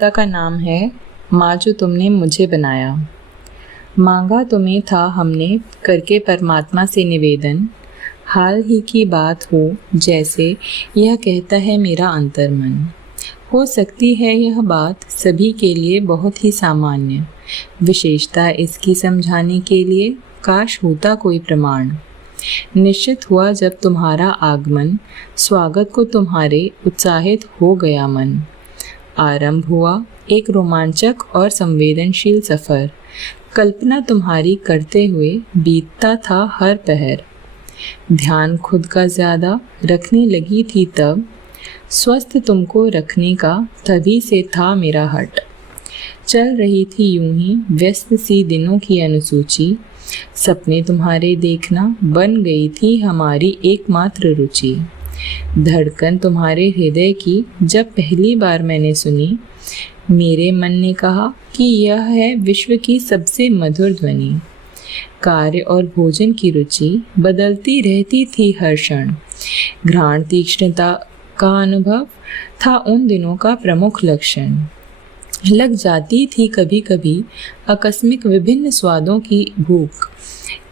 कविता का नाम है माँ जो तुमने मुझे बनाया। मांगा तुम्हें था हमने करके परमात्मा से निवेदन, हाल ही की बात हो जैसे यह कहता है मेरा अंतर्मन। हो सकती है यह बात सभी के लिए बहुत ही सामान्य, विशेषता इसकी समझाने के लिए काश होता कोई प्रमाण। निश्चित हुआ जब तुम्हारा आगमन, स्वागत को तुम्हारे उत्साहित हो गया मन। आरंभ हुआ एक रोमांचक और संवेदनशील सफ़र, कल्पना तुम्हारी करते हुए बीतता था हर पहर। ध्यान खुद का ज़्यादा रखने लगी थी तब, स्वस्थ तुमको रखने का तभी से था मेरा हट। चल रही थी यूं ही व्यस्त सी दिनों की अनुसूची, सपने तुम्हारे देखना बन गई थी हमारी एकमात्र रुचि। धड़कन तुम्हारे हृदय की जब पहली बार मैंने सुनी, मेरे मन ने कहा कि यह है विश्व की सबसे मधुर ध्वनि। कार्य और भोजन की रुचि बदलती रहती थी हर क्षण, घ्राण तीक्ष्णता का अनुभव था उन दिनों का प्रमुख लक्षण। लग जाती थी कभी कभी आकस्मिक विभिन्न स्वादों की भूख,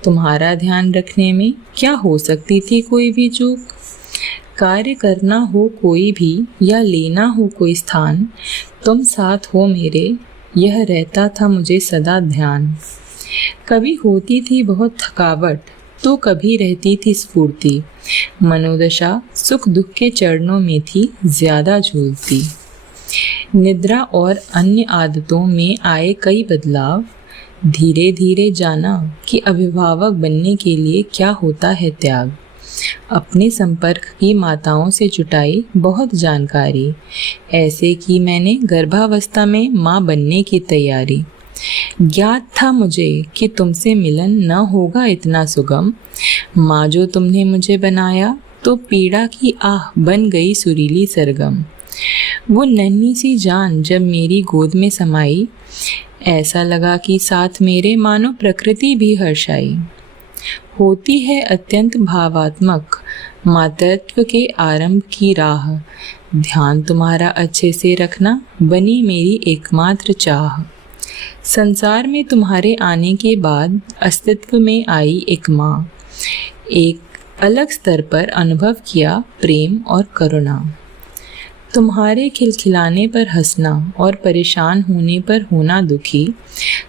तुम्हारा ध्यान रखने में क्या हो सकती थी कोई भी चूक। कार्य करना हो कोई भी या लेना हो कोई स्थान, तुम साथ हो मेरे यह रहता था मुझे सदा ध्यान। कभी होती थी बहुत थकावट तो कभी रहती थी स्फूर्ति, मनोदशा सुख दुख के चरणों में थी ज़्यादा झूलती। निद्रा और अन्य आदतों में आए कई बदलाव, धीरे धीरे जाना कि अभिभावक बनने के लिए क्या होता है त्याग। अपने संपर्क की माताओं से जुटाई बहुत जानकारी, ऐसे कि मैंने गर्भावस्था में माँ बनने की तैयारी। ज्ञात था मुझे कि तुमसे मिलन न होगा इतना सुगम, माँ जो तुमने मुझे बनाया तो पीड़ा की आह बन गई सुरीली सरगम। वो नन्ही सी जान जब मेरी गोद में समाई, ऐसा लगा कि साथ मेरे मानो प्रकृति भी हर्षाई। होती है अत्यंत भावात्मक मातृत्व के आरंभ की राह, ध्यान तुम्हारा अच्छे से रखना बनी मेरी एकमात्र चाह। संसार में तुम्हारे आने के बाद अस्तित्व में आई एक माँ, एक अलग स्तर पर अनुभव किया प्रेम और करुणा। तुम्हारे खिलखिलाने पर हंसना और परेशान होने पर होना दुखी,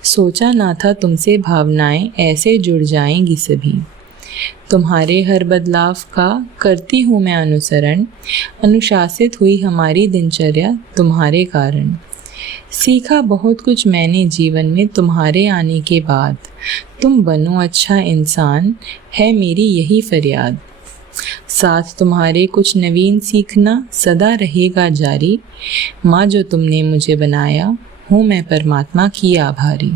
सोचा ना था तुमसे भावनाएं ऐसे जुड़ जाएंगी सभी। तुम्हारे हर बदलाव का करती हूँ मैं अनुसरण, अनुशासित हुई हमारी दिनचर्या तुम्हारे कारण। सीखा बहुत कुछ मैंने जीवन में तुम्हारे आने के बाद, तुम बनो अच्छा इंसान है मेरी यही फरियाद। साथ तुम्हारे कुछ नवीन सीखना सदा रहेगा जारी, माँ जो तुमने मुझे बनाया हूँ मैं परमात्मा की आभारी।